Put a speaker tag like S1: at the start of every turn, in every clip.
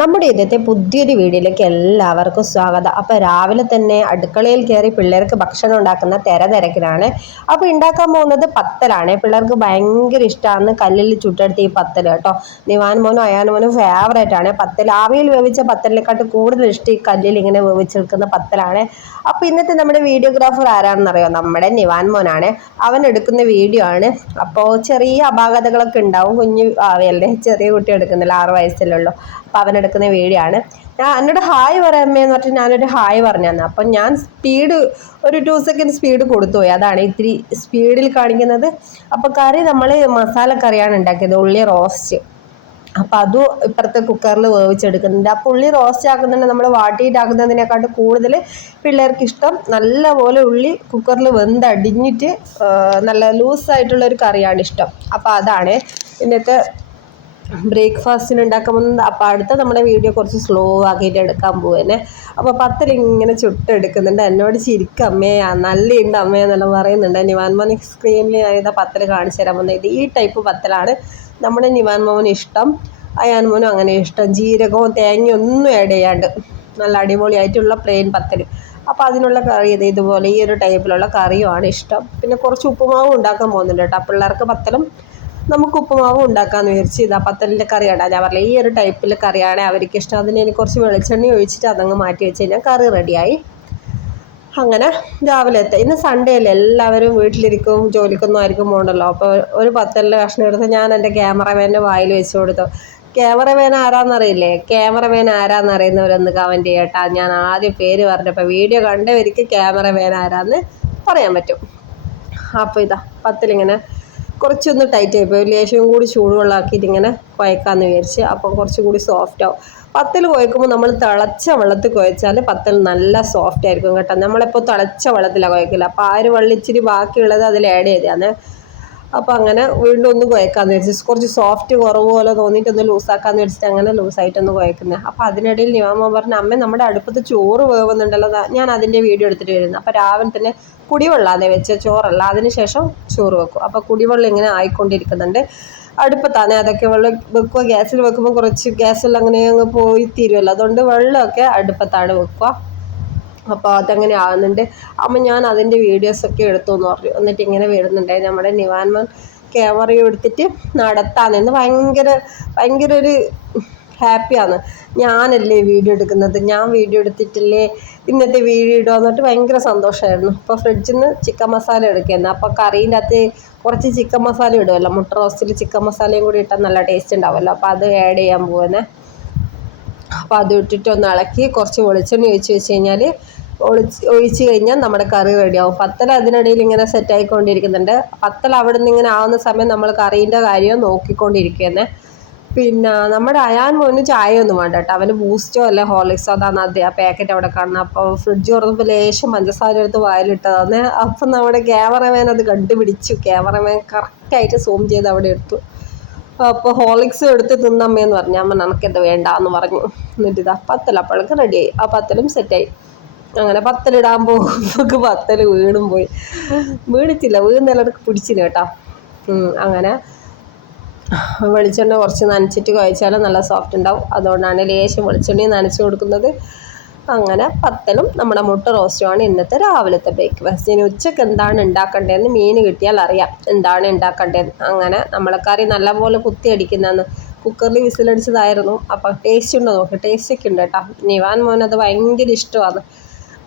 S1: നമ്മുടെ ഇന്നത്തെ പുതിയൊരു വീഡിയോയിലേക്ക് എല്ലാവർക്കും സ്വാഗതം. അപ്പോൾ രാവിലെ തന്നെ അടുക്കളയിൽ കയറി പിള്ളേർക്ക് ഭക്ഷണം ഉണ്ടാക്കുന്ന തിര തിരക്കിലാണ് അപ്പോൾ ഉണ്ടാക്കാൻ പോകുന്നത് പത്തലാണ്. പിള്ളേർക്ക് ഭയങ്കര ഇഷ്ടമാണ് കല്ലിൽ ചുട്ടെടുത്ത് ഈ പത്തൽ കേട്ടോ. നിവാൻ മോനും അയാൻ മോനും ഫേവറേറ്റ് ആണ്. പത്തൽ ആവിയിൽ വേവിച്ച പത്തലിനെക്കാട്ട് കൂടുതൽ ഇഷ്ടം ഈ കല്ലിൽ ഇങ്ങനെ വേവിച്ചെടുക്കുന്ന പത്തലാണ്. അപ്പോൾ ഇന്നത്തെ നമ്മുടെ വീഡിയോഗ്രാഫർ ആരാണെന്നറിയോ? നമ്മുടെ നിവാൻ മോനാണ്. അവൻ എടുക്കുന്ന വീഡിയോ ആണ്. അപ്പോൾ ചെറിയ അപാകതകളൊക്കെ ഉണ്ടാവും. കുഞ്ഞു ആവിയല്ലേ ചെറിയ കുട്ടി എടുക്കുന്നില്ല. ആറ് വയസ്സല്ലേ ഉള്ളൂ. അപ്പോൾ അവൻ എടുക്കുന്ന വീഡിയോ ആണ് ഞാൻ എന്നോട് ഹായ് പറയാമേന്ന് പറഞ്ഞിട്ട് ഞാനൊരു ഹായ് പറഞ്ഞു തന്നെ അപ്പം ഞാൻ സ്പീഡ് ഒരു ടു സെക്കൻഡ് സ്പീഡ് കൊടുത്തുപോയി. അതാണ് ഇത്തിരി സ്പീഡിൽ കാണിക്കുന്നത്. അപ്പോൾ കറി നമ്മൾ മസാല കറിയാണ് ഉണ്ടാക്കിയത് ഉള്ളി റോസ്റ്റ് അപ്പോൾ അതും ഇപ്പുറത്തെ കുക്കറിൽ വേവിച്ചെടുക്കുന്നുണ്ട്. അപ്പോൾ ഉള്ളി റോസ്റ്റ് ആക്കുന്നുണ്ട് നമ്മൾ വാട്ടിയിട്ടാക്കുന്നതിനെക്കാട്ട് കൂടുതൽ പിള്ളേർക്ക് ഇഷ്ടം. നല്ലപോലെ ഉള്ളി കുക്കറിൽ വെന്തടിഞ്ഞിട്ട് നല്ല ലൂസായിട്ടുള്ള ഒരു കറിയാണ് ഇഷ്ടം. അപ്പോൾ അതാണ് ഇന്നത്തെ ബ്രേക്ക്ഫാസ്റ്റിന് ഉണ്ടാക്കുമ്പോൾ അപ്പോൾ അടുത്ത നമ്മുടെ വീഡിയോ കുറച്ച് സ്ലോ ആക്കിയിട്ട് എടുക്കാൻ പോവുകയാണ് അപ്പോൾ പത്തിൽ ഇങ്ങനെ ചുട്ടെടുക്കുന്നുണ്ട്. എന്നോട് ശരിക്കും അമ്മയാ നല്ലയുണ്ട് നല്ല ഉണ്ട് അമ്മേ എന്നെല്ലാം പറയുന്നുണ്ട്. നിവാൻ മോൻ സ്ക്രീനിൽ ഞാനിതാ പത്തൽ കാണിച്ചു തരാൻ പോകുന്നത് ഈ ടൈപ്പ് പത്തലാണ്. നമ്മുടെ നിവാൻ മോന് ഇഷ്ടം. അയാൻ മോനും അങ്ങനെ ഇഷ്ടം. ജീരകവും തേങ്ങയും ഒന്നും ആഡ് ചെയ്യാണ്ട്. നല്ല അടിപൊളിയായിട്ടുള്ള പ്ലെയിൻ പത്തൽ അപ്പോൾ അതിനുള്ള കറി ഇത് ഇതുപോലെ ഈ ഒരു ടൈപ്പിലുള്ള കറിയുമാണ് ഇഷ്ടം. പിന്നെ കുറച്ച് ഉപ്പുമാവും ഉണ്ടാക്കാൻ പോകുന്നുണ്ട് കേട്ടോ. പിള്ളേർക്ക് പത്തലും നമുക്ക് ഉപ്പുമാവ് ഉണ്ടാക്കാമെന്ന് വിചാരിച്ച് ഇതാ പത്തലിന്റെ കറിയാണ് ഞാൻ പറഞ്ഞത് ഈ ഒരു ടൈപ്പിൽ കറിയാണ് അവർക്ക് ഇഷ്ടം അതിന് എനിക്ക് കുറച്ച് വെളിച്ചെണ്ണ ഒഴിച്ചിട്ട് അതങ്ങ് മാറ്റി വെച്ച് കഴിഞ്ഞാൽ കറി റെഡിയായി അങ്ങനെ രാവിലെ എത്തുക ഇന്ന് സൺഡേ അല്ലേ? എല്ലാവരും വീട്ടിലിരിക്കും ജോലിക്കൊന്നും ആയിരിക്കും പോകണ്ടല്ലോ. അപ്പോൾ ഒരു പത്തലിന്റെ കഷ്ണം എടുത്ത് ഞാൻ എന്റെ ക്യാമറമാന്റെ വായിൽ വെച്ച് കൊടുത്തു. ക്യാമറമാൻ ആരാന്നറിയില്ലേ? ക്യാമറമാൻ ആരാന്നറിയുന്നവരൊന്ന് കമന്റ് ചെയ്യട്ടാ. ഞാൻ ആദ്യം പേര് പറഞ്ഞപ്പോൾ വീഡിയോ കണ്ടവർക്ക് ക്യാമറമാൻ ആരാന്ന് പറയാൻ പറ്റും. അപ്പോൾ ഇതാ പത്തിലിങ്ങനെ കുറച്ചൊന്ന് ടൈറ്റ് ആയിപ്പോയി ലേശം കൂടി ചൂടുവെള്ളമാക്കിയിട്ട് ഇങ്ങനെ കുഴക്കാമെന്ന് വിചാരിച്ച് അപ്പം കുറച്ചും കൂടി സോഫ്റ്റ് ആവും. പത്തിൽ കുഴക്കുമ്പോൾ നമ്മൾ തിളച്ച വെള്ളത്തിൽ കുഴച്ചാൽ പത്തൽ നല്ല സോഫ്റ്റ് ആയിരിക്കും കേട്ടോ. നമ്മളിപ്പോൾ തിളച്ച വെള്ളത്തിലാണ് കുഴക്കില്ല അപ്പോൾ ആ ഒരു വെള്ളം ഇച്ചിരി ബാക്കിയുള്ളത് അതിൽ ആഡ് ചെയ്തതാണ്. അപ്പോൾ അങ്ങനെ വീണ്ടും ഒന്ന് കുഴക്കാമെന്ന് വിചാരിച്ചു. കുറച്ച് സോഫ്റ്റ് കുറവ് പോലെ തോന്നിയിട്ട് ഒന്ന് ലൂസാക്കാമെന്ന് വെച്ചിട്ട് അങ്ങനെ ലൂസായിട്ടൊന്ന് കുഴക്കുന്നത് അപ്പോൾ അതിനിടയിൽ നിവാമ പറഞ്ഞു അമ്മ നമ്മുടെ അടുപ്പത്ത് ചോറ് വേവുന്നുണ്ടല്ലോ ഞാൻ അതിന്റെ വീഡിയോ എടുത്തിട്ട് വരുന്നു. അപ്പോൾ രാവിലെ തന്നെ കുടിവെള്ളാതെ വെച്ച ചോറല്ല അതിനുശേഷം ചോറ് വെക്കും. അപ്പോൾ കുടിവെള്ളം ഇങ്ങനെ ആയിക്കൊണ്ടിരിക്കുന്നുണ്ട്. അടുപ്പത്താണ് അതൊക്കെ വെള്ളം വെക്കുക ഗ്യാസിൽ വെക്കുമ്പോൾ കുറച്ച് ഗ്യാസെല്ലാം അങ്ങനെ അങ്ങ് പോയി തീരുമല്ലോ അതുകൊണ്ട് വെള്ളമൊക്കെ അടുപ്പത്താണ് വെക്കുക അപ്പോൾ അതങ്ങനെ ആകുന്നുണ്ട് അപ്പം ഞാൻ അതിന്റെ വീഡിയോസൊക്കെ എടുത്തു എന്ന് പറഞ്ഞു. എന്നിട്ട് ഇങ്ങനെ വരുന്നുണ്ട് നമ്മുടെ നിവാൻമൻ ക്യാമറയും എടുത്തിട്ട് നടത്താമെന്ന് ഭയങ്കര ഭയങ്കര ഒരു ഹാപ്പിയാണ് ഞാനല്ലേ വീഡിയോ എടുക്കുന്നത്? ഞാൻ വീഡിയോ എടുത്തിട്ടില്ലേ? ഇന്നത്തെ വീഡിയോ ഇടുക എന്നിട്ട് ഭയങ്കര സന്തോഷമായിരുന്നു അപ്പോൾ ഫ്രിഡ്ജിൽ നിന്ന് ചിക്കൻ മസാല എടുക്കുന്നത് അപ്പോൾ കറീന്റെ അകത്ത് കുറച്ച് ചിക്കൻ മസാല ഇടുമല്ലോ മുട്ട റോസ്റ്റിൽ ചിക്കൻ മസാലയും കൂടി ഇട്ടാൽ നല്ല ടേസ്റ്റ് ഉണ്ടാവുമല്ലോ അപ്പോൾ അത് ആഡ് ചെയ്യാൻ പോകുന്നത് അപ്പോൾ അത് ഇട്ടിട്ട് ഒന്ന് ഇളക്കി കുറച്ച് വെളിച്ചെണ്ണ ഒഴിച്ച് വെച്ച് കഴിഞ്ഞാൽ ഒളിച്ച് ഒഴിച്ച് കഴിഞ്ഞാൽ നമ്മുടെ കറി റെഡിയാവും പത്തൽ അതിനിടയിൽ ഇങ്ങനെ സെറ്റ് ആയിക്കൊണ്ടിരിക്കുന്നുണ്ട്. പത്തൽ അവിടെ നിന്ന് ഇങ്ങനെ ആവുന്ന സമയം നമ്മൾ കറീന്റെ കാര്യം നോക്കിക്കൊണ്ടിരിക്കുന്നത് പിന്നെ നമ്മുടെ അയാൻ മോന് ചായ ഒന്നും വേണ്ട കേട്ടോ. അവന് ബൂസ്റ്റോ അല്ലെ ഹോർലിക്സോ അതാണ് അത്. ആ പാക്കറ്റ് അവിടെ കാണുന്നത് അപ്പോൾ ഫ്രിഡ്ജ് തുറന്നപ്പോൾ ലേശം പഞ്ചസാര എടുത്ത് വായിലിട്ടതാണ്. അപ്പം നമ്മുടെ ക്യാമറമാൻ അത് കണ്ടുപിടിച്ചു. ക്യാമറമാൻ കറക്റ്റായിട്ട് സൂം ചെയ്ത് അവിടെ എടുത്തു. അപ്പോൾ ഹോളിക്സ് എടുത്ത് തിന്നമ്മയെന്ന് പറഞ്ഞു. അമ്മ നമുക്കിത് വേണ്ട എന്ന് പറഞ്ഞു. എന്നിട്ട് ഇതാ പത്തൽ അപ്പോഴേക്ക് റെഡിയായി ആ പത്തലും സെറ്റായി അങ്ങനെ പത്തലിടാൻ പോകുമ്പോൾ പത്തൽ വീണും പോയി. വീണിച്ചില്ല വീണെല്ലാവർക്ക് പിടിച്ചില്ല കേട്ടോ. അങ്ങനെ വെളിച്ചെണ്ണ കുറച്ച് നനച്ചിട്ട് കുഴച്ചാൽ നല്ല സോഫ്റ്റ് ഉണ്ടാവും. അതുകൊണ്ടാണ് ലേശം വെളിച്ചെണ്ണയും നനച്ച് കൊടുക്കുന്നത്. അങ്ങനെ പത്തലും നമ്മുടെ മുട്ട റോസ്റ്റുമാണ് ഇന്നത്തെ രാവിലത്തെ ബ്രേക്ക്ഫാസ്റ്റ് ഇനി ഉച്ചയ്ക്ക് എന്താണ് ഉണ്ടാക്കേണ്ടതെന്ന് മീൻ കിട്ടിയാൽ അറിയാം. എന്താണ് ഉണ്ടാക്കേണ്ടതെന്ന്. അങ്ങനെ നമ്മളെ കറി നല്ലപോലെ കുത്തി അടിക്കുന്നതെന്ന്. കുക്കറിൽ വിസിലടിച്ചതായിരുന്നു. അപ്പം ടേസ്റ്റ് ഉണ്ടോ നോക്ക്. ടേസ്റ്റ് ഒക്കെ ഉണ്ട് കേട്ടോ. നിവാൻ മോൻ അത് ഭയങ്കര ഇഷ്ടമാണ്.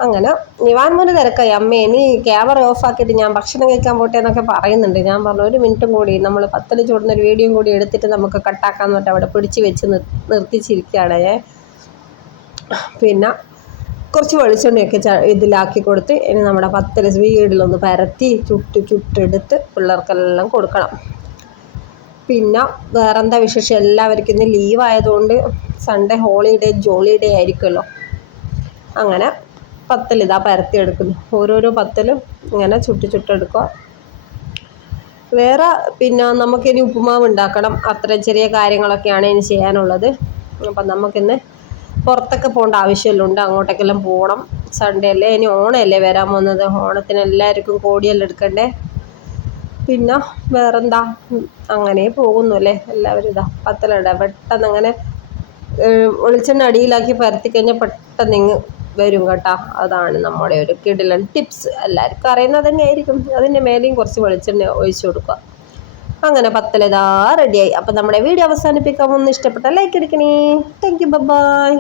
S1: അങ്ങനെ. നിവാൻ മോന് തിരക്കായി. അമ്മേ നീ ക്യാമറ ഓഫ് ആക്കിയിട്ട് ഞാൻ ഭക്ഷണം കഴിക്കാൻ പോട്ടെ എന്നൊക്കെ പറയുന്നുണ്ട്. ഞാൻ പറഞ്ഞു ഒരു മിനിറ്റും കൂടി. നമ്മൾ പത്തൽ ചൂടുന്ന ഒരു വീഡിയോ കൂടി എടുത്തിട്ട് നമുക്ക് കട്ടാക്കാന്ന് പറഞ്ഞിട്ട് അവിടെ പിടിച്ച് വെച്ച് നിർ നിർത്തിച്ചിരിക്കുകയാണ്. പിന്നെ കുറച്ച് വെളിച്ചെണ്ണയൊക്കെ ഇതിലാക്കി കൊടുത്ത് ഇനി നമ്മുടെ പത്തൽ വീടിലൊന്ന് പരത്തി ചുട്ട് ചുട്ടെടുത്ത് പിള്ളേർക്കെല്ലാം കൊടുക്കണം. പിന്നെ വേറെന്താ വിശേഷം? എല്ലാവർക്കും ഇന്ന് ലീവ് ആയതുകൊണ്ട് സൺഡേ ഹോളിഡേ ജോളിഡേ ആയിരിക്കുമല്ലോ. അങ്ങനെ പത്തൽ ഇതാ പരത്തി എടുക്കുന്നു. ഓരോരോ പത്തലും ഇങ്ങനെ ചുട്ട് ചുട്ടെടുക്കുക വേറെ പിന്നെ നമുക്കിനി ഉപ്പുമാവ് ഉണ്ടാക്കണം. അത്രയും ചെറിയ കാര്യങ്ങളൊക്കെയാണ് ഇനി ചെയ്യാനുള്ളത്. അപ്പം നമുക്കിന്ന് പുറത്തൊക്കെ പോകേണ്ട ആവശ്യമെല്ലാം അങ്ങോട്ടേക്കെല്ലാം പോകണം. സൺഡേ അല്ലേ? ഇനി ഓണമല്ലേ വരാൻ പോകുന്നത്? ഓണത്തിന് എല്ലാവർക്കും കോടിയെല്ലാം എടുക്കണ്ടേ? പിന്നെ വേറെന്താ? അങ്ങനെ പോകുന്നു അല്ലേ? എല്ലാവരും ഇതാ പത്തലട പെട്ടെന്ന് അങ്ങനെ വെളിച്ചെണ്ണ അടിയിലാക്കി പരത്തി കഴിഞ്ഞാൽ പെട്ടെന്ന് ഇങ്ങ് വരും കേട്ടോ. അതാണ് നമ്മുടെ ഒരു കിടിലൻ ടിപ്സ്. എല്ലാവർക്കും അറിയുന്നത് തന്നെയായിരിക്കും. അതിന്റെ മേലെയും കുറച്ച് വെളിച്ചെണ്ണ ഒഴിച്ചു കൊടുക്കുക. അങ്ങനെ പത്തലിതാ റെഡിയായി അപ്പം നമ്മുടെ വീഡിയോ അവസാനിപ്പിക്കാൻ ഒന്ന് ഇഷ്ടപ്പെട്ട ലൈക്ക് അടിക്കണേ. Thank you bye